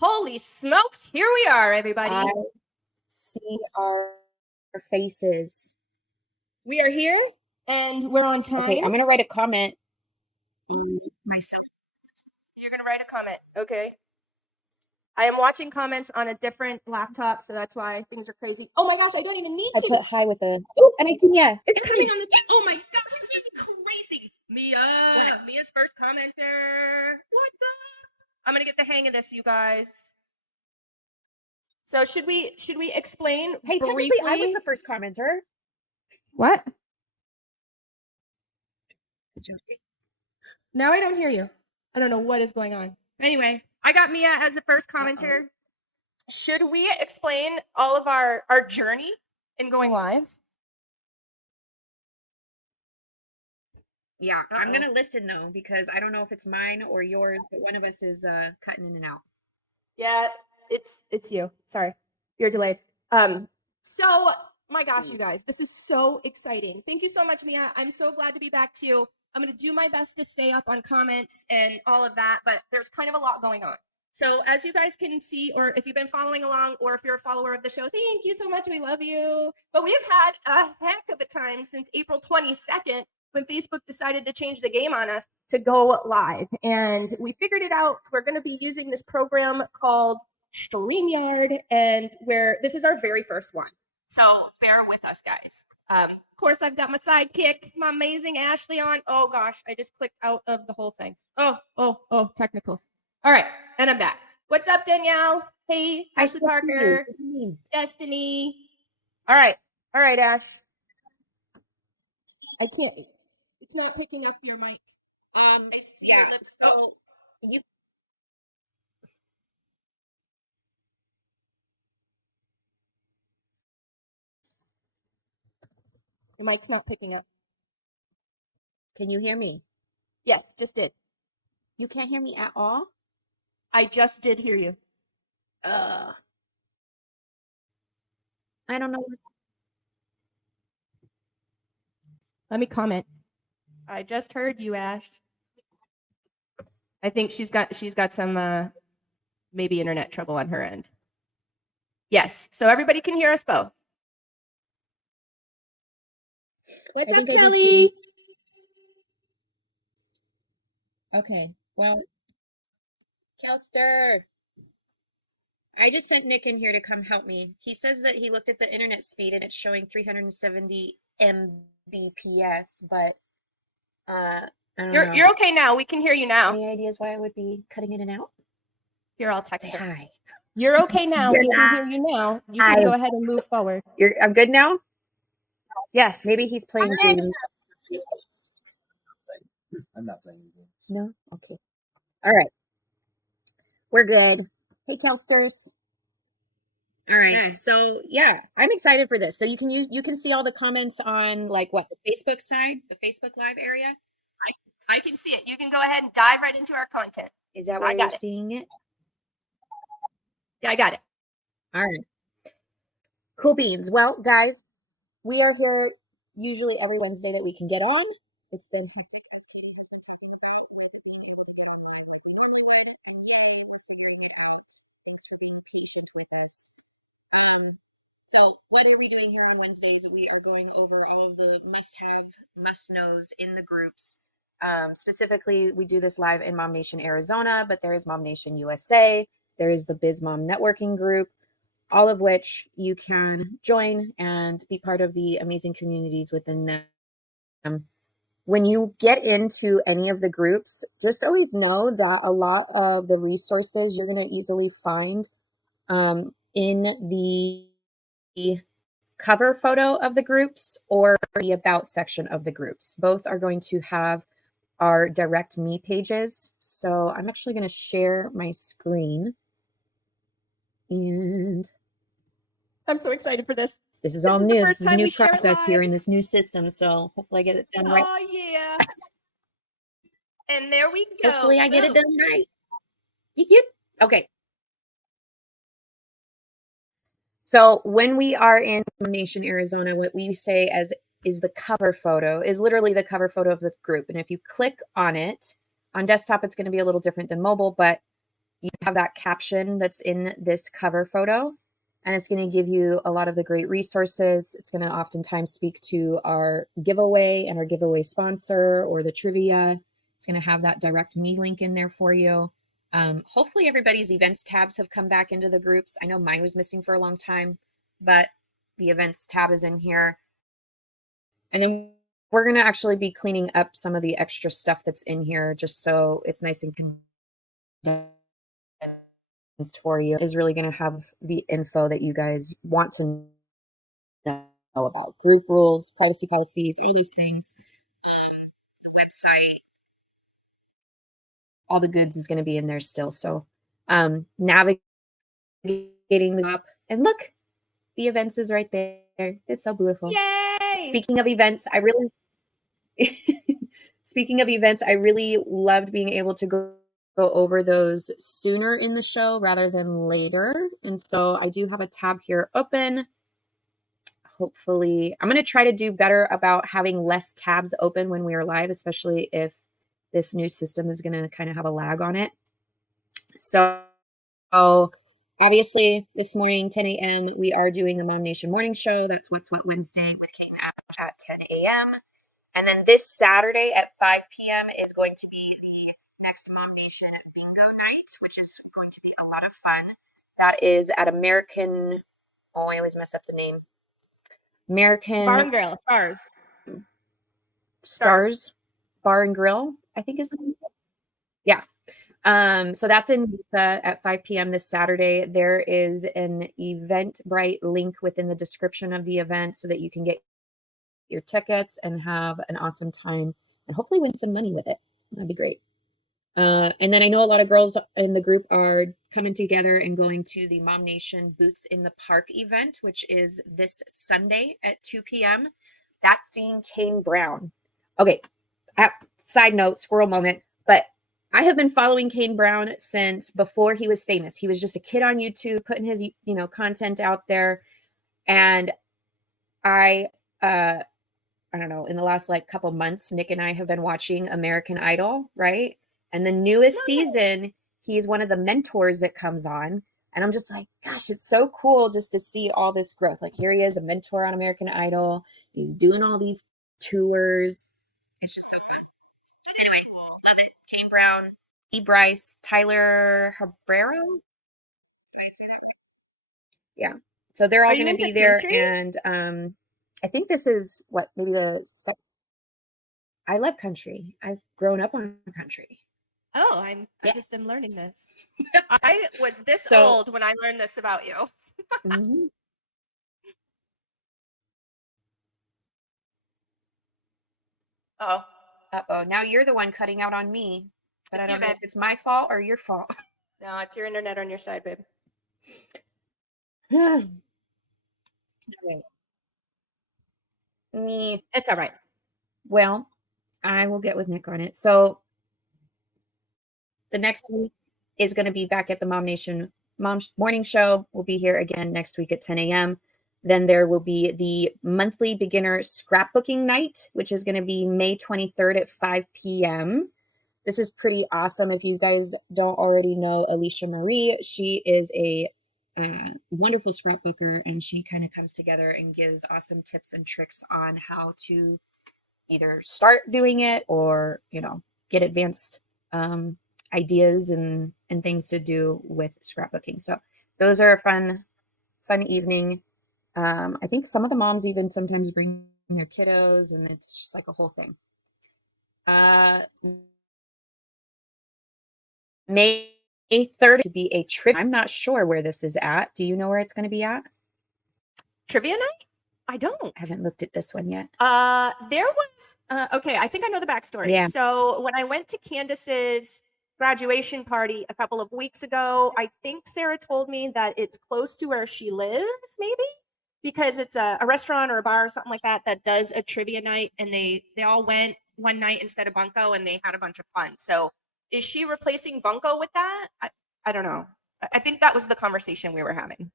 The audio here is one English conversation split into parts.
Holy smokes, here we are, everybody. I see our faces. We are here, and we're on time. Okay, I'm going to write a comment myself. You're going to write a comment, okay? I am watching comments on a different laptop, so that's why things are crazy. Oh my gosh, I don't even need I to. put hi with a... Oh, and I see Mia. It's coming on the... Oh my gosh, this is crazy. Mia's first commenter. What's up? I'm going to get the hang of this, you guys. So should we explain Hey, briefly? technically, I was the first commenter. What? Now I don't hear you. I don't know what is going on. Anyway, I got Mia as the first commenter. Should we explain all of our journey in going live? Yeah, I'm going to listen, though, because I don't know if it's mine or yours, but one of us is cutting in and out. Yeah, it's you. Sorry, you're delayed. So my gosh, you guys, this is so exciting. Thank you so much, Mia. I'm so glad to be back too. I'm going to do my best to stay up on comments and all of that, but there's kind of a lot going on. So as you guys can see, or if you've been following along, or if you're a follower of the show, thank you so much. We love you. But we've had a heck of a time since April 22nd when Facebook decided to change the game on us to go live. And we figured it out. We're going to be using this program called StreamYard, and this is our very first one. So bear with us, guys. Of course, I've got my sidekick, my amazing Ashley on. Oh gosh, I just clicked out of the whole thing. Oh, technicals. All right, and I'm back. What's up, Danielle? Hey, Ashley Parker, Destiny. All right, Ash. I can't. It's not picking up your mic. Yeah. So you. Your mic's not picking up. Can you hear me? Yes, just did. You can't hear me at all? I just did hear you. I don't know. Let me comment. I just heard you, Ash. I think she's got some maybe internet trouble on her end. Yes, so everybody can hear us both. What's up, Kelly? Okay, well, Kelster, I just sent Nick in here to come help me. He says that he looked at the internet speed and it's showing 370 Mbps, but I don't know. You're okay now. We can hear you now. Any ideas why I would be cutting in and out? Here, I'll text her. Hi. You're okay now. We can hear you now. You can go ahead and move forward. I'm good now? Yes. Maybe he's playing games. I'm not playing games. No? Okay. All right. We're good. Hey, Kelsters. All right. So yeah, I'm excited for this. So you can see all the comments on like what, the Facebook side, the Facebook Live area. I can see it. You can go ahead and dive right into our content. Is that where you're seeing it? Yeah, I got it. All right. Cool beans. Well, guys, we are here usually every Wednesday that we can get on. It's been Thanks for being patient with us. So what are we doing here on Wednesdays? We are going over all of the must-have, must-knows in the groups. Specifically, we do this live in MOMnation Arizona, but there is MOMnation USA. There is the BizMom networking group, all of which you can join and be part of the amazing communities within them. When you get into any of the groups, just always know that a lot of the resources you're going to easily find in the cover photo of the groups or the about section of the groups. Both are going to have our direct me pages. So I'm actually going to share my screen. And I'm so excited for this. This is all new. This is a new process here in this new system. So hopefully I get it done right. Oh, yeah. And there we go. Hopefully I get it done right. Yep. Okay. So when we are in MOMnation Arizona, what we say is the cover photo is literally the cover photo of the group. And if you click on it on desktop, it's going to be a little different than mobile, but you have that caption that's in this cover photo, and it's going to give you a lot of the great resources. It's going to oftentimes speak to our giveaway and our giveaway sponsor or the trivia. It's going to have that direct me link in there for you. Hopefully everybody's events tabs have come back into the groups. I know mine was missing for a long time, but the events tab is in here. And then we're going to actually be cleaning up some of the extra stuff that's in here just so it's nice and condensed for you. Is really going to have the info that you guys want to know about group rules, privacy policies, all these things. The website, all the goods is going to be in there still. So navigating up, and look, the events is right there. It's so beautiful. Yay! Speaking of events, I really loved being able to go over those sooner in the show rather than later. And so I do have a tab here open. Hopefully, I'm going to try to do better about having less tabs open when we are live, especially if this new system is going to kind of have a lag on it. So obviously this morning, 10 a.m., we are doing the MOMnation morning show. That's What's What Wednesday with Kate and Ash at 10 a.m. And then this Saturday at 5 p.m. is going to be the next MOMnation bingo night, which is going to be a lot of fun. That is at American, oh, I always mess up the name. American Bar and Grill, Stars Bar and Grill, I think is the name. Yeah. So that's in Mesa at 5 p.m. this Saturday. There is an Eventbrite link within the description of the event so that you can get your tickets and have an awesome time and hopefully win some money with it. That'd be great. And then I know a lot of girls in the group are coming together and going to the MOMnation Boots in the Park event, which is this Sunday at 2 p.m. That's seeing Kane Brown. Okay, side note, squirrel moment, but I have been following Kane Brown since before he was famous. He was just a kid on YouTube putting his, content out there. And I don't know, in the last couple months, Nick and I have been watching American Idol, right? And the newest season, he's one of the mentors that comes on. And I'm just like, gosh, it's so cool just to see all this growth. Like here he is, a mentor on American Idol. He's doing all these tours. It's just so fun. Anyway, love it. Kane Brown, E. Bryce, Tyler Habrero. Yeah. So they're all going to be there. Country? And I think this is maybe I love country. I've grown up on country. Oh, I just am learning this. I was this old when I learned this about you. Mhm. Uh-oh. Now you're the one cutting out on me. But I don't know if it's my fault or your fault. No, it's your internet on your side, babe. It's all right. Well, I will get with Nick on it. So the next week is going to be back at the MOMnation morning show. We'll be here again next week at 10 a.m. Then there will be the monthly beginner scrapbooking night, which is going to be May 23rd at 5 p.m. This is pretty awesome. If you guys don't already know Alicia Marie, she is a wonderful scrapbooker, and she kind of comes together and gives awesome tips and tricks on how to either start doing it or, get advanced ideas and things to do with scrapbooking. So those are a fun evening. I think some of the moms even sometimes bring their kiddos, and it's just like a whole thing. May 3rd to be a trip. I'm not sure where this is at. Do you know where it's going to be at? Trivia night? I don't. I haven't looked at this one yet. There was okay, I think I know the backstory. Yeah. So when I went to Candace's graduation party a couple of weeks ago, I think Sarah told me that it's close to where she lives, maybe because it's a restaurant or a bar or something like that that does a trivia night, and they all went one night instead of Bunko, and they had a bunch of fun. So is she replacing Bunko with that? I don't know. I think that was the conversation we were having.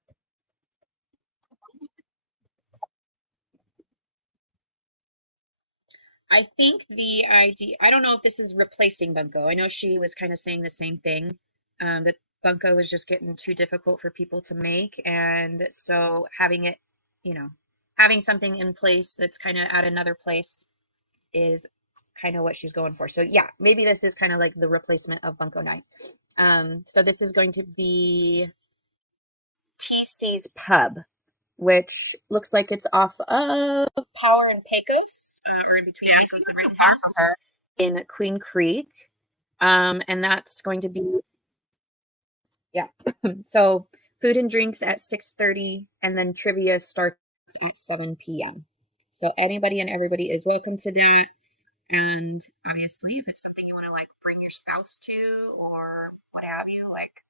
I think the idea, I don't know if this is replacing Bunko. I know she was kind of saying the same thing, that Bunko was just getting too difficult for people to make. And so having it, having something in place that's kind of at another place is kind of what she's going for. So yeah, maybe this is kind of like the replacement of Bunko Night. So this is going to be TC's Pub, which looks like it's off of Power and Pecos, or in between Pecos and Rittenhouse in Queen Creek. And that's going to be, yeah. So food and drinks at 6:30, and then trivia starts at 7 p.m. So anybody and everybody is welcome to that. And obviously, if it's something you want to like bring your spouse to or what have you, like,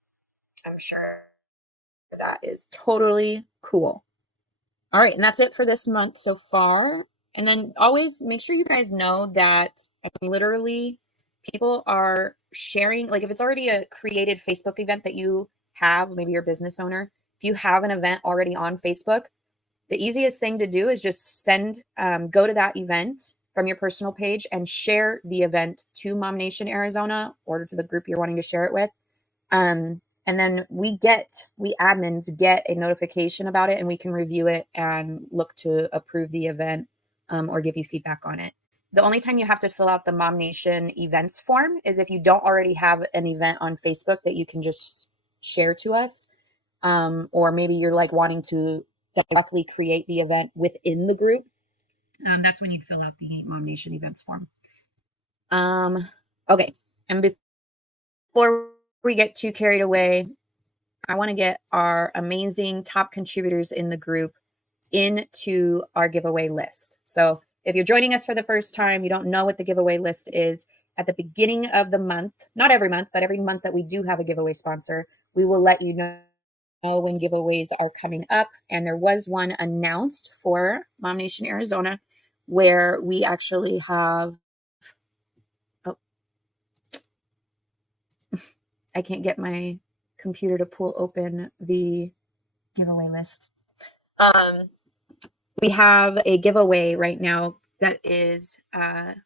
I'm sure that is totally cool. All right, and that's it for this month so far. And then always make sure you guys know that literally people are sharing, like if it's already a created Facebook event that you have, maybe you're a business owner, if you have an event already on Facebook, the easiest thing to do is just go to that event from your personal page and share the event to MOMnation Arizona or to the group you're wanting to share it with. And then we admins get a notification about it, and we can review it and look to approve the event or give you feedback on it. The only time you have to fill out the MOMnation events form is if you don't already have an event on Facebook that you can just share to us. Or maybe you're like wanting to directly create the event within the group. That's when you'd fill out the MOMnation events form. Okay. And before we get too carried away, I want to get our amazing top contributors in the group into our giveaway list. So if you're joining us for the first time, you don't know what the giveaway list is, at the beginning of the month, not every month, but every month that we do have a giveaway sponsor, we will let you know when giveaways are coming up. And there was one announced for MOMnation Arizona where we actually have, I can't get my computer to pull open the giveaway list. We have a giveaway right now that is, let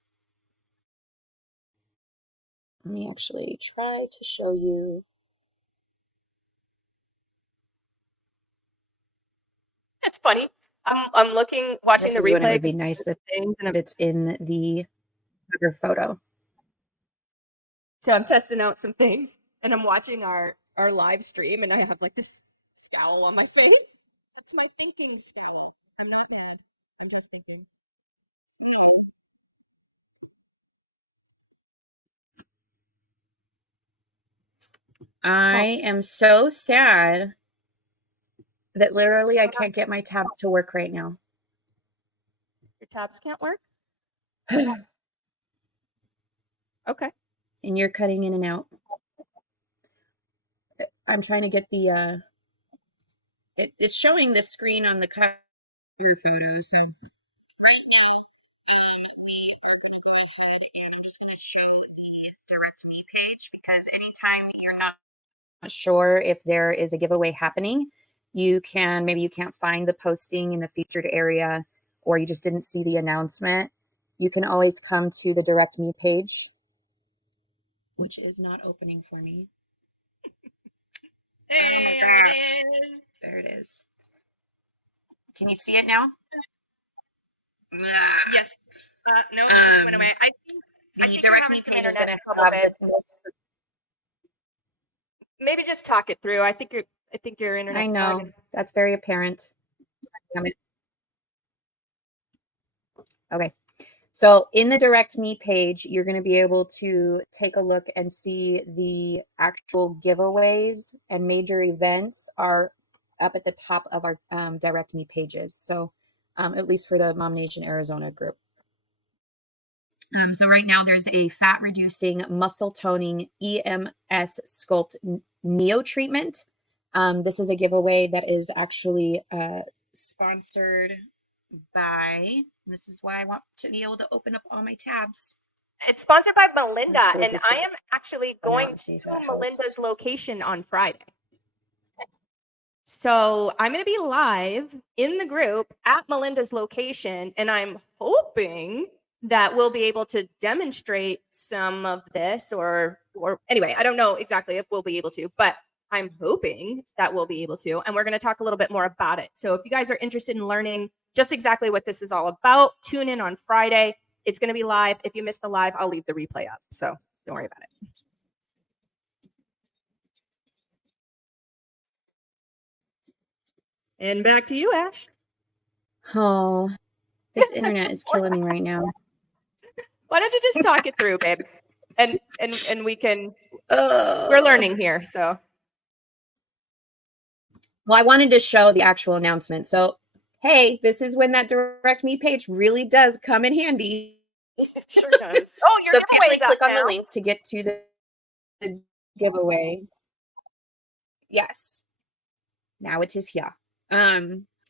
me actually try to show you. It's funny. I'm watching This the is when it replay. would be nice that Things and it's in the cover photo. so I'm testing out some things, and I'm watching our live stream, and I have like this scowl on my face. That's my thinking scowl. I'm not mad. I'm just thinking. I am so sad that literally I can't get my tabs to work right now. Your tabs can't work? Okay. And you're cutting in and out. I'm trying to get the it's showing the screen on the cover photo. So we are going to go ahead and I'm just going to show the direct me page, because anytime you're not sure if there is a giveaway happening, maybe you can't find the posting in the featured area, or you just didn't see the announcement, you can always come to the direct me page, which is not opening for me. Oh my gosh. There it is. Can you see it now? Yes. No, it just went away. I The think direct we're me having page some is going to internet have trouble, maybe just talk it through. I think your internet. I know that's very apparent. Damn it. Okay. So in the direct me page, you're going to be able to take a look and see the actual giveaways and major events are up at the top of our direct me pages. So at least for the MOMnation Arizona group. So right now there's a fat reducing muscle toning EMS Sculpt Neo treatment. This is a giveaway that is actually sponsored by, this is why I want to be able to open up all my tabs. It's sponsored by Melinda, Close and this I one am actually out going and see if to that helps. Melinda's location on Friday. So I'm going to be live in the group at Melinda's location, and I'm hoping that we'll be able to demonstrate some of this, or anyway, I don't know exactly if we'll be able to, but I'm hoping that we'll be able to. And we're going to talk a little bit more about it. So if you guys are interested in learning just exactly what this is all about, tune in on Friday. It's going to be live. If you missed the live, I'll leave the replay up. So don't worry about it. And back to you, Ash. Oh, this internet is killing me right now. Why don't you just talk it through, babe? And we can, we're learning here. So, well, I wanted to show the actual announcement. So, hey, this is when that direct me page really does come in handy. it sure does. Oh, So your giveaway click on the link to get to the giveaway. Yes. Now it is here.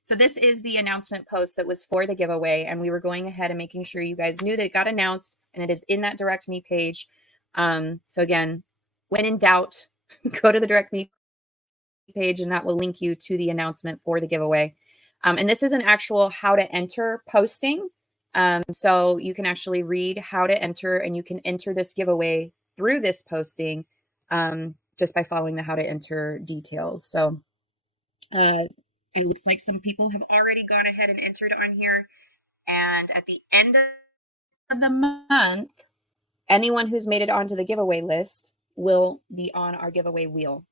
So this is the announcement post that was for the giveaway, and we were going ahead and making sure you guys knew that it got announced, and it is in that direct me page. So again, when in doubt, go to the direct me page, and that will link you to the announcement for the giveaway. And this is an actual how to enter posting. So you can actually read how to enter, and you can enter this giveaway through this posting just by following the how to enter details. So it looks like some people have already gone ahead and entered on here. And at the end of the month, anyone who's made it onto the giveaway list will be on our giveaway wheel,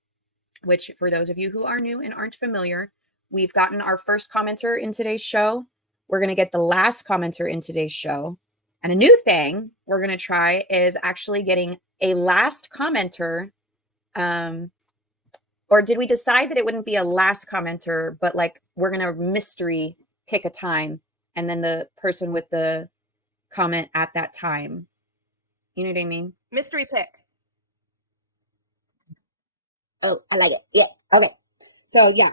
which for those of you who are new and aren't familiar, we've gotten our first commenter in today's show. We're going to get the last commenter in today's show. And a new thing we're going to try is actually getting a last commenter. Or did we decide that it wouldn't be a last commenter, but like we're going to mystery pick a time and then the person with the comment at that time? You know what I mean? mystery pick. Oh, I like it. Yeah. Okay. So yeah.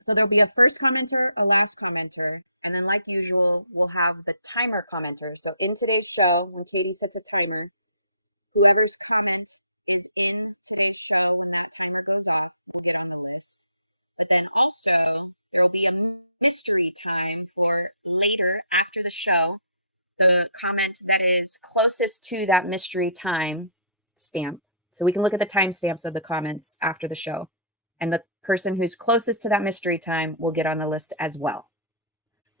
So there'll be a first commenter, a last commenter, and then like usual, we'll have the timer commenter. So in today's show, when Katie sets a timer, whoever's comment is in today's show when that timer goes off will get on the list. But then also there will be a mystery time for later after the show. The comment that is closest to that mystery time stamp. So we can look at the timestamps of the comments after the show. And the person who's closest to that mystery time will get on the list as well.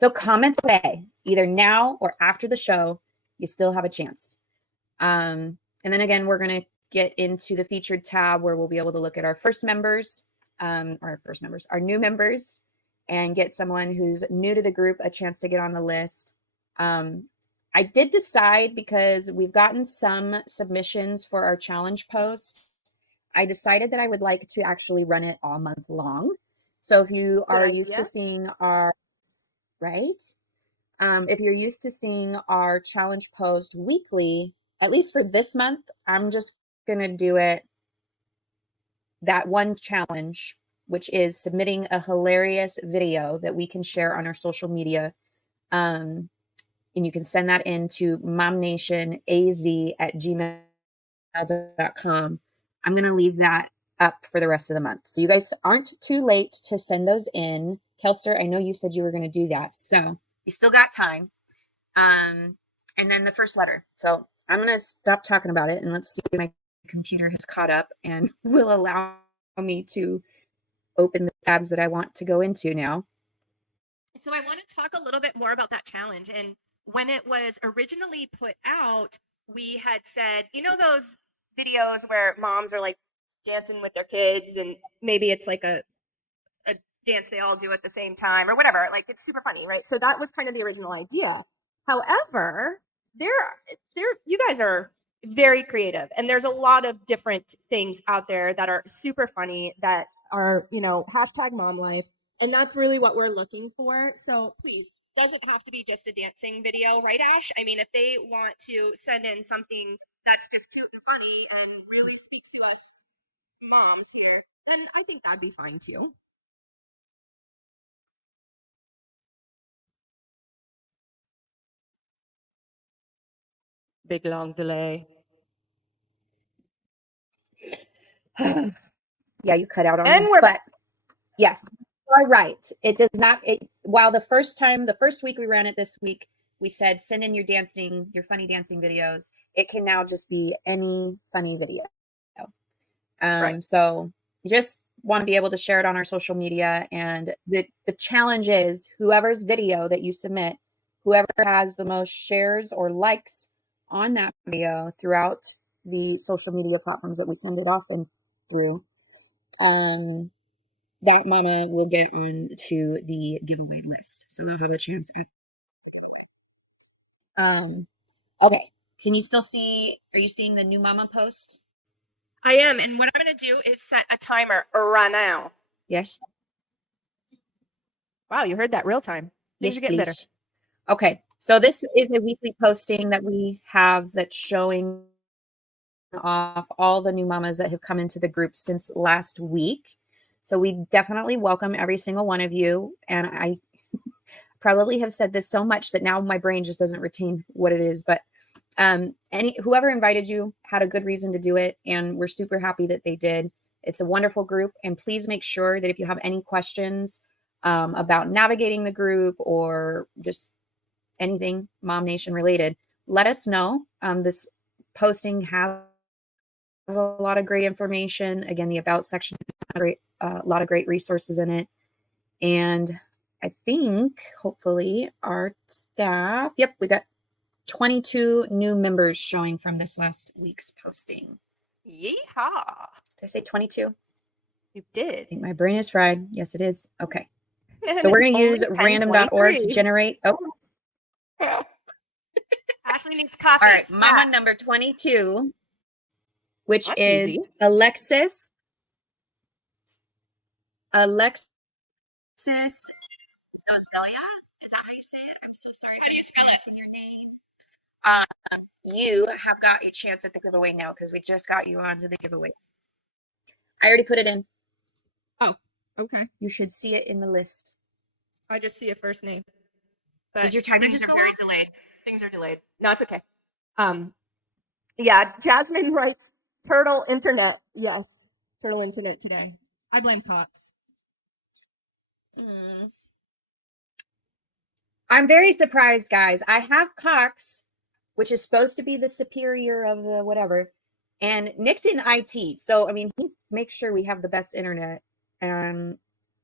So comment away, either now or after the show. You still have a chance. And then again, we're going to get into the featured tab where we'll be able to look at our our new members, and get someone who's new to the group a chance to get on the list. I did decide, because we've gotten some submissions for our challenge post, I decided that I would like to actually run it all month long. So if you are used to seeing our, if you're used to seeing our challenge post weekly, at least for this month, I'm just going to do it that one challenge, which is submitting a hilarious video that we can share on our social media. And you can send that in to MOMnationAZ@gmail.com. I'm going to leave that up for the rest of the month. So you guys aren't too late to send those in. Kelster, I know you said you were going to do that. So you still got time. And then the first letter. So I'm going to stop talking about it, and let's see if my computer has caught up and will allow me to open the tabs that I want to go into now. So I want to talk a little bit more about that challenge. And when it was originally put out, we had said, you know, those videos where moms are like dancing with their kids, and maybe it's like a dance they all do at the same time or whatever. Like, it's super funny, right? So that was kind of the original idea. However, you guys are very creative, and there's a lot of different things out there that are super funny that are, you know, hashtag mom life. And that's really what we're looking for. So please, doesn't have to be just a dancing video, right, Ash? I mean, if they want to send in something that's just cute and funny and really speaks to us moms here, then I think that'd be fine too. Big long delay. Yeah, you cut out on And me. we're But yes, you are right. It does not. While the first week we ran it this week, we said send in your funny dancing videos. It can now just be any funny video. Right. So just want to be able to share it on our social media. And the challenge is whoever's video that you submit, whoever has the most shares or likes on that video throughout the social media platforms that we send it off and through, that mama will get on to the giveaway list. So they'll have a chance at okay. Can you still see, are you seeing the new mama post? I am. And what I'm going to do is set a timer right now. Yes. Wow, you heard that real time. Things Yes, are getting better. please. Okay. So this is a weekly posting that we have that's showing off all the new mamas that have come into the group since last week. So we definitely welcome every single one of you. And I probably have said this so much that now my brain just doesn't retain what it is. But whoever invited you had a good reason to do it, and we're super happy that they did. It's a wonderful group, and please make sure that if you have any questions about navigating the group or just anything MOMnation related, let us know. This posting has a lot of great information. Again, the about section has a lot of great resources in it. And I think hopefully our staff, yep, we got 22 new members showing from this last week's posting. Yeehaw. Did I say 22? You did. I think my brain is fried. Yes, it is. Okay. And So we're it's going to use only random.org to 10:23. generate. Oh, Ashley needs coffee. all right. Stat. Mama number 22, which That's is easy. Alexis. Alexis Zozelia? Is that how you say it? I'm so sorry. How do you spell it? Your name. You have got a chance at the giveaway now because we just got you onto the giveaway. I already put it in. Oh, okay. You should see it in the list. I just see a first name. But Did your timer things just are go very off? delayed. Things are delayed. No, it's okay. Yeah, Jasmine writes turtle internet. Yes, turtle internet today. I blame Cox. I'm very surprised, guys. I have Cox, which is supposed to be the superior of the whatever, and Nick's in IT. So, I mean, he makes sure we have the best internet, and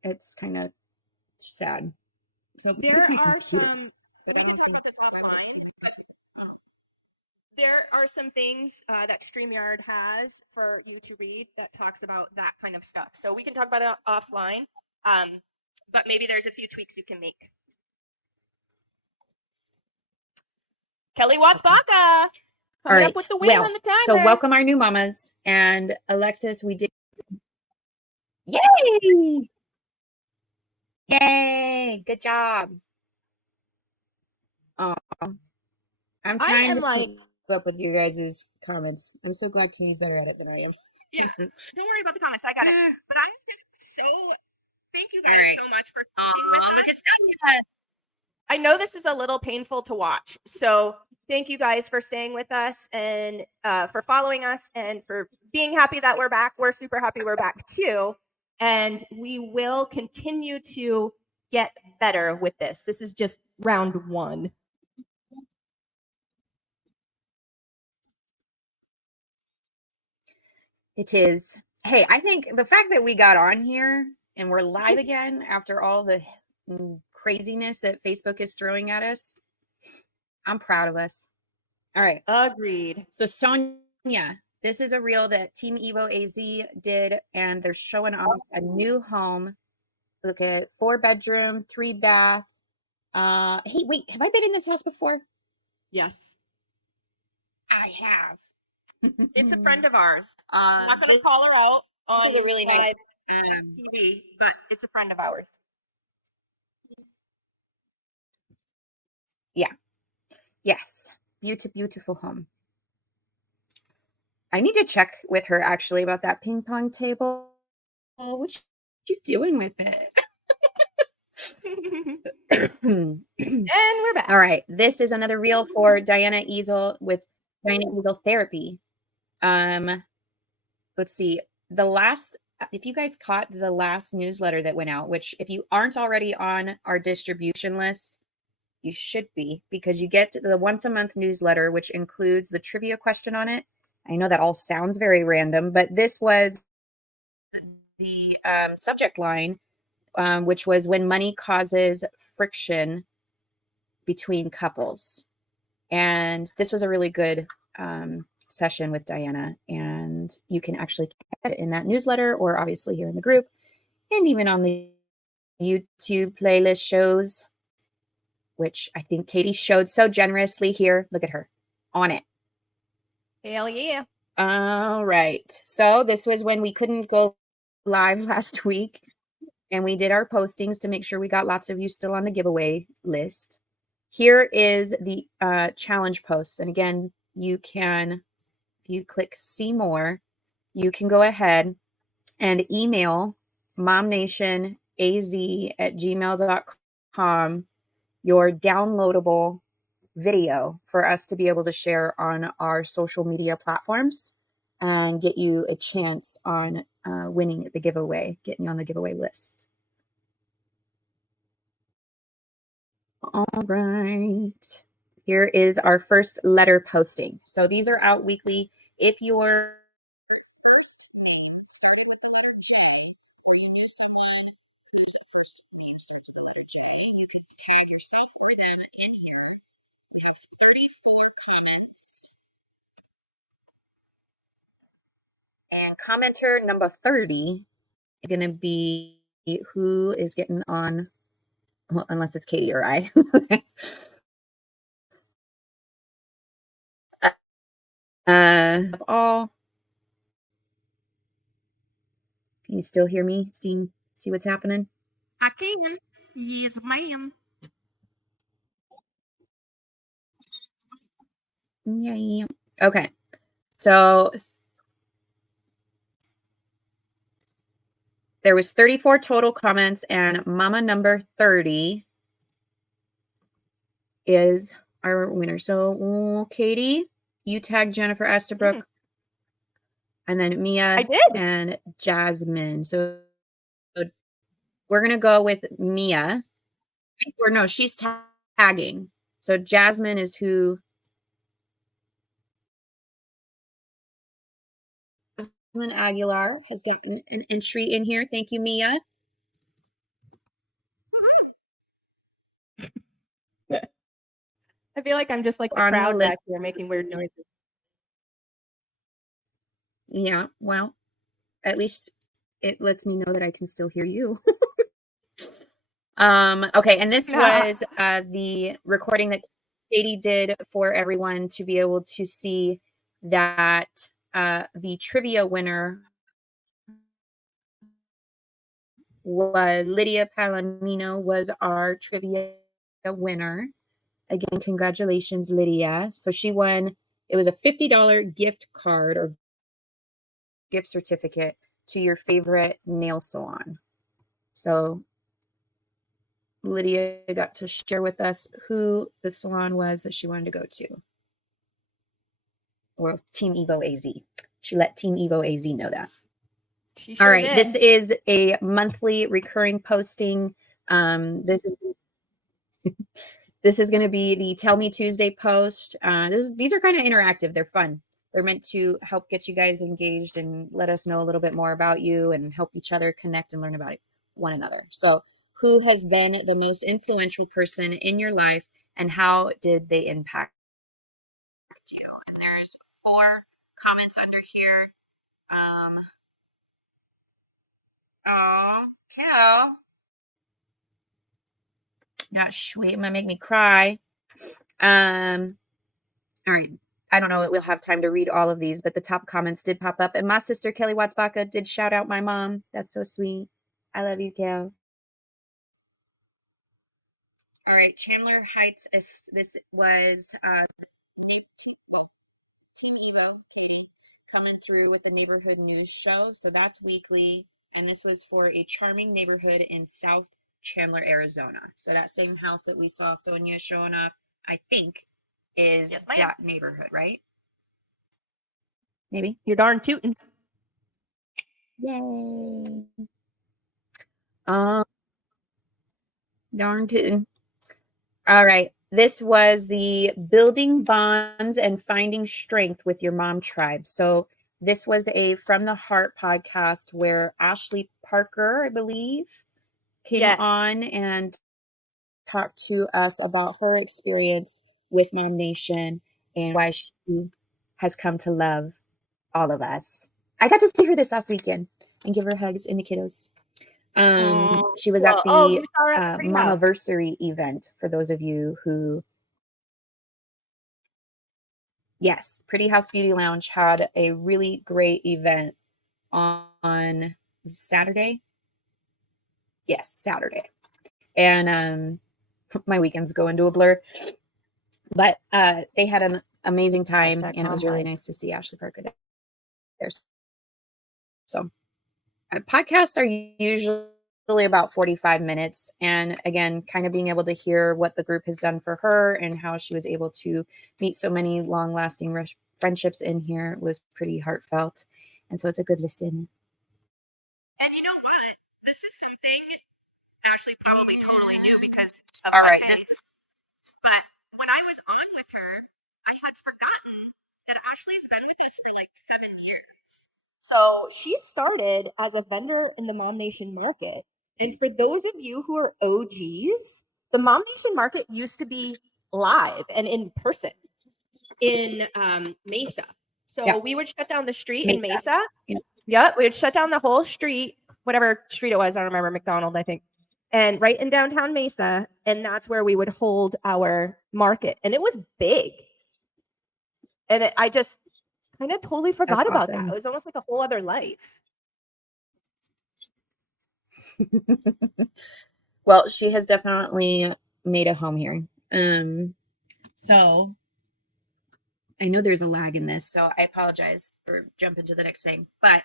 it's kind of sad. So There it's my are computer, some. but We I can don't talk think- about this offline. But there are some things that StreamYard has for you to read that talks about that kind of stuff. So we can talk about it offline. But maybe there's a few tweaks you can make. Kelly Watts Baca All coming right. up with the win Well, on the timer. so welcome our new mamas, and Alexis, we did. Yay! Yay! Good job. Oh, I'm I trying am to like, keep up with you guys' comments. I'm so glad Katie's better at it than I am. yeah, don't worry about the comments. I got it. But I'm just so, thank you guys All right. so much for sticking with us. Look at Sonia. I know this is a little painful to watch. So thank you guys for staying with us and for following us and for being happy that we're back. We're super happy we're back too. And we will continue to get better with this. This is just round one. It is. Hey, I think the fact that we got on here and we're live again after all the craziness that Facebook is throwing at us, I'm proud of us. All right. Agreed. So Sonia, this is a reel that Team Evo AZ did, and they're showing off a new home. Look at 4-bedroom, 3-bath. Hey, wait, have I been in this house before? Yes. I have. It's a friend of ours. I'm not going to call her out. This is a really nice TV, but it's a friend of ours. Yeah. Yes. Beautiful home. I need to check with her actually about that ping pong table. What you doing with it? And we're back. All right. This is another reel for Diana Easel with Diana Easel Therapy. Let's see. If you guys caught the last newsletter that went out, which if you aren't already on our distribution list, you should be, because you get the once a month newsletter, which includes the trivia question on it. I know that all sounds very random, but this was the subject line, which was when money causes friction between couples. And this was a really good session with Diana. And you can actually get it in that newsletter or obviously here in the group and even on the YouTube playlist shows, which I think Katie showed so generously here. Look at her on it. Hell yeah. All right. So this was when we couldn't go live last week. And we did our postings to make sure we got lots of you still on the giveaway list. Here is the challenge post. And again, you can, if you click see more, you can go ahead and email MOMnationAZ@gmail.com your downloadable video for us to be able to share on our social media platforms and get you a chance on winning the giveaway, getting you on the giveaway list. All right. Here is our first letter posting. So these are out weekly. If you're and commenter number 30 is going to be who is getting on, well, unless it's Katie or I. All. Can you still hear me? See what's happening? I can. Yes, ma'am. Yeah. Okay. So there was 34 total comments, and mama number 30 is our winner. So Katie, you tagged Jennifer Estabrook, and then Mia I did. and Jasmine. So we're gonna go with Mia. Or no, she's tagging. So Jasmine is who. Jasmine Aguilar has gotten an entry in here. Thank you, Mia. I feel like I'm just like the On the crowd list. back here making weird noises. Yeah, well, at least it lets me know that I can still hear you. Okay, and this was the recording that Katie did for everyone to be able to see that the trivia winner was Lydia Palomino was our trivia winner. Again, congratulations, Lydia. So she won, it was a $50 gift card or gift certificate to your favorite nail salon. So Lydia got to share with us who the salon was that she wanted to go to. Or Team Evo AZ. She let Team Evo AZ know that. She sure All right, did. this is a monthly recurring posting. This is going to be the Tell Me Tuesday post. These are kind of interactive. They're fun. They're meant to help get you guys engaged and let us know a little bit more about you and help each other connect and learn about one another. So, who has been the most influential person in your life and how did they impact you? And there's 4 comments under here. Oh, Cal. Gosh, wait, it might make me cry. All right. I don't know that we'll have time to read all of these, but the top comments did pop up. And my sister, Kelly Watts-Baca, did shout out my mom. That's so sweet. I love you, Kel. All right. Chandler Heights. This was Team Evo, Katie, coming through with the neighborhood news show. So that's weekly. And this was for a charming neighborhood in South Chandler, Arizona. So that same house that we saw Sonia showing off, I think, is that neighborhood, right? Maybe. You're darn tootin'. Yay. Darn tootin'. All right. This was the building bonds and finding strength with your mom tribe. So this was a From the Heart podcast where Ashley Parker, I believe, came Yes. on and talked to us about her experience with MOMnation and why she has come to love all of us. I got to see her this last weekend and give her hugs and the kiddos. She was at Cool. the Oh, you saw her at the Pretty House. MOMniversary event for those of you who. Yes, Pretty House Beauty Lounge had a really great event on Saturday. Yes, Saturday. And my weekends go into a blur. But they had an amazing time, Hashtag and it was mom really life. nice to see Ashley Parker there. So podcasts are usually about 45 minutes. And again, kind of being able to hear what the group has done for her and how she was able to meet so many long-lasting friendships in here was pretty heartfelt. And so it's a good listen. And you know what? This is something Ashley probably totally knew because of All my right, face. But when I was on with her, I had forgotten that Ashley's been with us for like 7 years. So she started as a vendor in the MOMnation market. And for those of you who are OGs, the MOMnation market used to be live and in person in Mesa. So Yeah. we would shut down the street in Mesa. Mesa. Yeah. Yep, we would shut down the whole street, whatever street it was. I don't remember, McDonald, I think. And right in downtown Mesa, and that's where we would hold our market. And it was big. And I just kind of totally forgot about that. awesome. It was almost like a whole other life. Well, she has definitely made a home here. So I know there's a lag in this, so I apologize for jumping to the next thing. But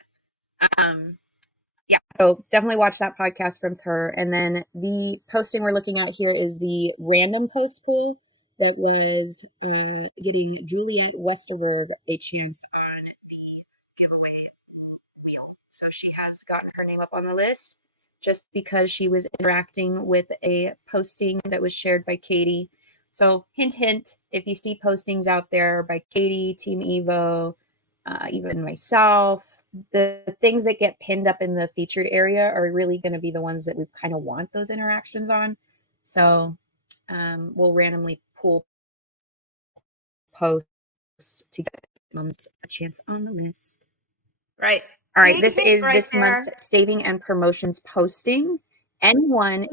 yeah, so definitely watch that podcast from her. And then the posting we're looking at here is the random post poll that was getting Juliet Westerberg a chance on the giveaway wheel. So she has gotten her name up on the list just because she was interacting with a posting that was shared by Katie. So hint, hint, if you see postings out there by Katie, Team Evo, even myself, the things that get pinned up in the featured area are really going to be the ones that we kind of want those interactions on. So we'll randomly pull posts to get mums a chance on the list. Right. All right, Big this hint is right this month's saving and promotions posting. Anyone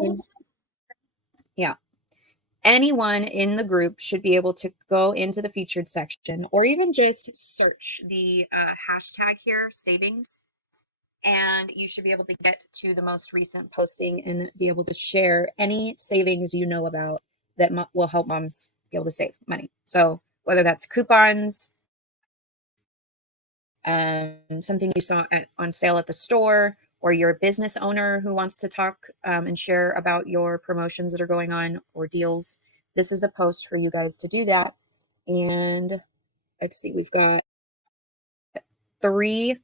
in the group should be able to go into the featured section or even just search the hashtag here, savings, and you should be able to get to the most recent posting and be able to share any savings you know about that will help moms be able to save money. So whether that's coupons, something you saw on sale at the store, or you're a business owner who wants to talk and share about your promotions that are going on or deals, this is the post for you guys to do that. And let's see, we've got 3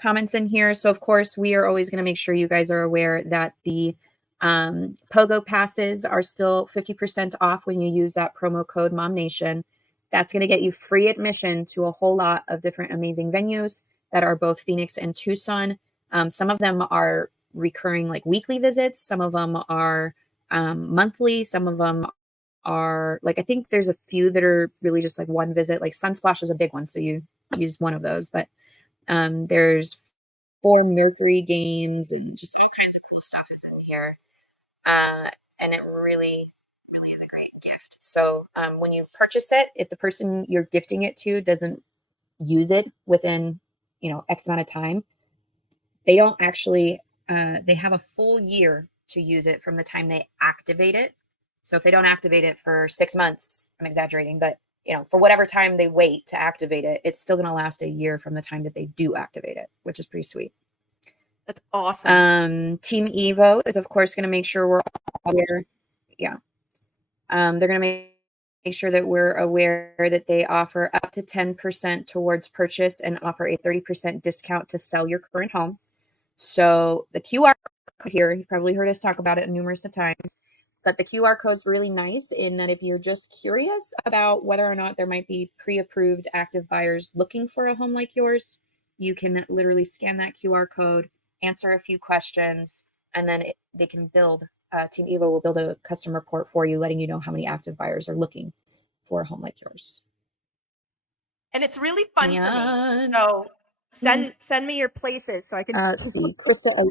comments in here. So of course, we are always going to make sure you guys are aware that the Pogo passes are still 50% off when you use that promo code MOMnation. That's going to get you free admission to a whole lot of different amazing venues that are both Phoenix and Tucson. Some of them are recurring, like weekly visits. Some of them are monthly. Some of them are like, I think there's a few that are really just like one visit. Like Sunsplash is a big one, so you use one of those. But there's 4 Mercury games and just all kinds of cool stuff is in here. And it really is a great gift. So when you purchase it, if the person you're gifting it to doesn't use it within, X amount of time, they don't actually, they have a full year to use it from the time they activate it. So if they don't activate it for 6 months, I'm exaggerating, but for whatever time they wait to activate it, it's still going to last a year from the time that they do activate it, which is pretty sweet. That's awesome. Team Evo is of course going to make sure we're aware. Yeah. They're going to make sure that we're aware that they offer up to 10% towards purchase and offer a 30% discount to sell your current home. So the QR code here, you've probably heard us talk about it numerous of times, but the QR code is really nice in that if you're just curious about whether or not there might be pre-approved active buyers looking for a home like yours, you can literally scan that QR code, answer a few questions, and then they can build, Team Evo will build a custom report for you, letting you know how many active buyers are looking for a home like yours. And it's really fun for me. And So send me your places so I can. let's see, Krista.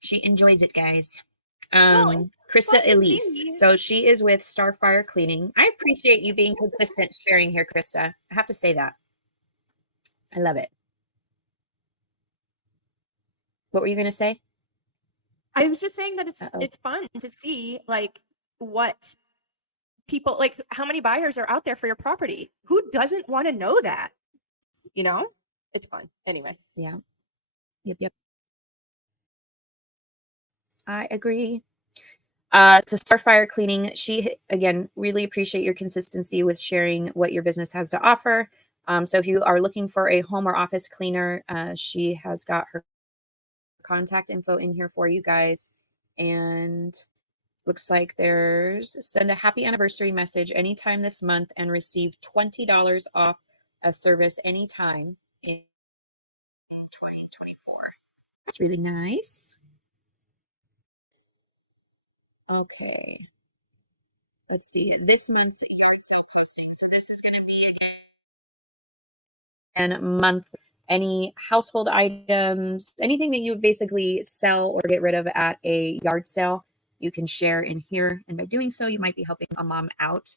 She enjoys it, guys. Well, Krista fun to Elise. see. So she is with Starfire Cleaning. I appreciate you being consistent sharing here, Krista. I have to say that. I love it. What were you going to say? I was just saying that Uh-oh. it's fun to see like what people like, how many buyers are out there for your property. Who doesn't want to know that? You know, it's fun. Anyway. Yeah. Yep. I agree. So Starfire Cleaning, she, again, really appreciate your consistency with sharing what your business has to offer. So if you are looking for a home or office cleaner, she has got her contact info in here for you guys. And looks like there's send a happy anniversary message anytime this month and receive $20 off a service anytime in 2024. That's really nice. Okay. Let's see. This month's yard sale posting. So this is going to be and month any household items, anything that you would basically sell or get rid of at a yard sale, you can share in here. And by doing so, you might be helping a mom out.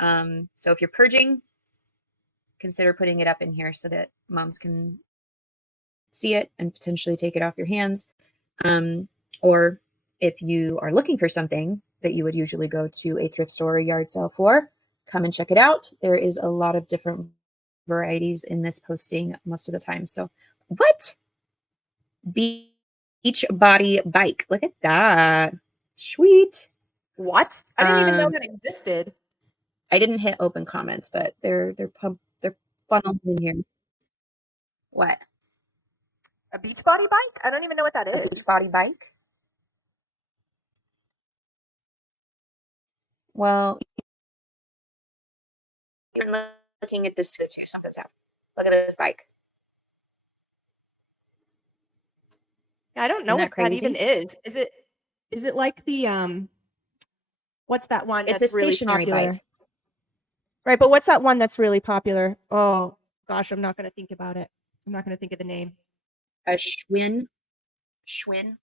So if you're purging, consider putting it up in here so that moms can see it and potentially take it off your hands. Or if you are looking for something that you would usually go to a thrift store or yard sale for, come and check it out. There is a lot of different varieties in this posting most of the time. So what? Beach body bike. Look at that. Sweet. What? I didn't even know that existed. I didn't hit open comments, but they're funneled in here. What? A beach body bike? I don't even know what that is. A beach body bike? Well, you're looking at this scooter. Something's happening. Look at this bike. I don't know Isn't what that that even crazy? is. Is it like the what's that one It's that's a really stationary popular? bike. Right, but what's that one that's really popular? Oh gosh, I'm not gonna think about it. I'm not gonna think of the name. A Schwinn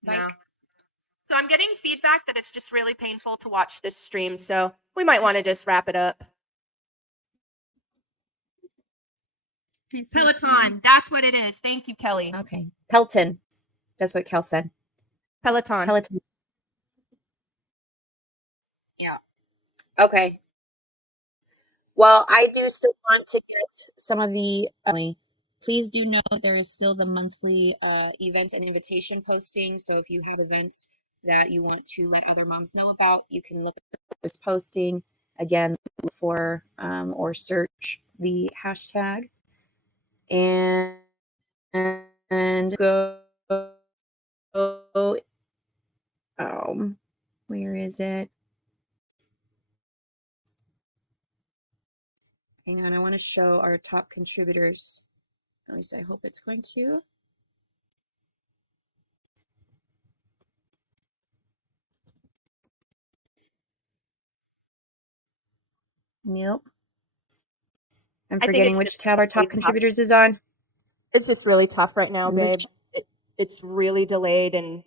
bike. No. So I'm getting feedback that it's just really painful to watch this stream, so we might want to just wrap it up. Peloton, that's what it is. Thank you, Kelly. Okay. Pelton. That's what Kel said. Peloton. Peloton. Yeah. Okay. Well, I do still want to get some of the. Please do know there is still the monthly events and invitation posting. So if you have events that you want to let other moms know about, you can look at this posting again for or search the hashtag and go. Where is it? Hang on, I want to show our top contributors. At least I hope it's going to. Nope. I'm forgetting which tab our top contributors is on. It's just really tough right now, babe. It's really delayed and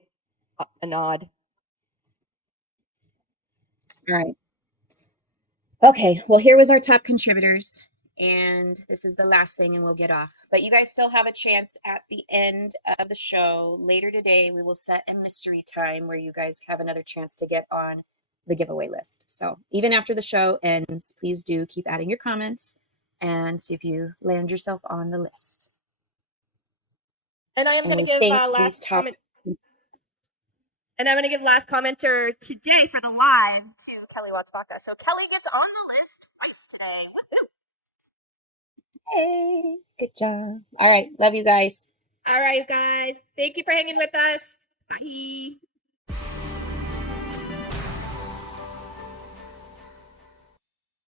odd. All right. Okay, well, here was our top contributors. And this is the last thing, and we'll get off. But you guys still have a chance at the end of the show. Later today, we will set a mystery time where you guys have another chance to get on the giveaway list. So even after the show ends, please do keep adding your comments and see if you land yourself on the list. And I am going to give last comment. And I'm going to give last commenter today for the live to Kelly Watts-Baca. So Kelly gets on the list twice today. Woohoo! Hey, good job. All right. Love you guys. All right, guys. Thank you for hanging with us. Bye.